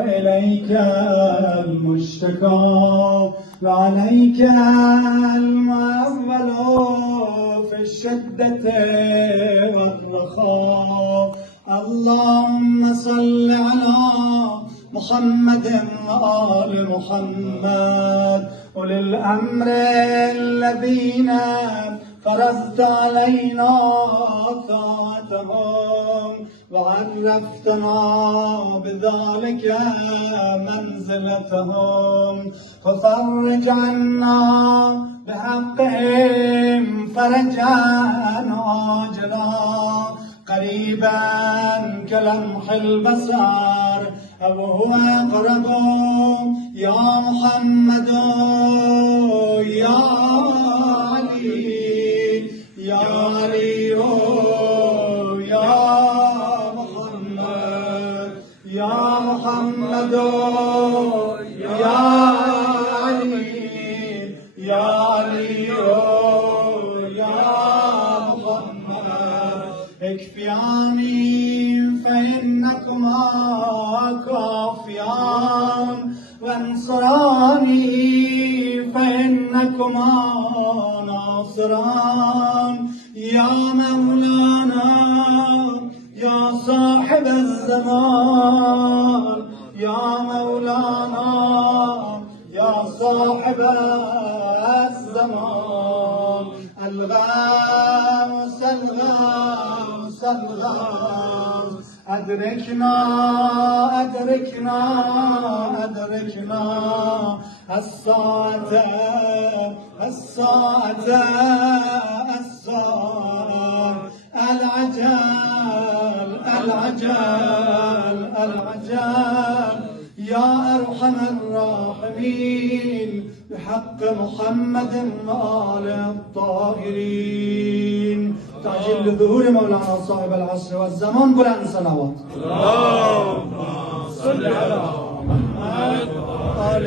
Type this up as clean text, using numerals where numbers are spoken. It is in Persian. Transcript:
وإليك المشتكى وعليك المعول في الشدة والرخاء. اللهم صل على محمد وآل محمد أولي الأمر الذين فرضت علينا طاعتهم وعرفتنا بذلك منزلتهم، ففرج عنا بحقهم فرجا عاجلا قريبا كلمح البصر أو هو أقرب. يا محمد يا علي يا علي يا محمد يا محمد يا علي يا علي يا محمد اكفياني فإنكما كافيان وانصراني فإنكما ناصران. يا مولانا يا صاحب الزمان يا مولانا يا صاحب الزمان. الغوث الغوث الغوث أدركنا أدركنا أدركنا الساعة الساعة الساعة. العجل العجل العجل. يا أرحم الراحمين بحق محمد وآل الطاهرين. تعجل لظهور مولانا صاحب العصر والزمان. بلند صلوات. اللهم صل على محمد آل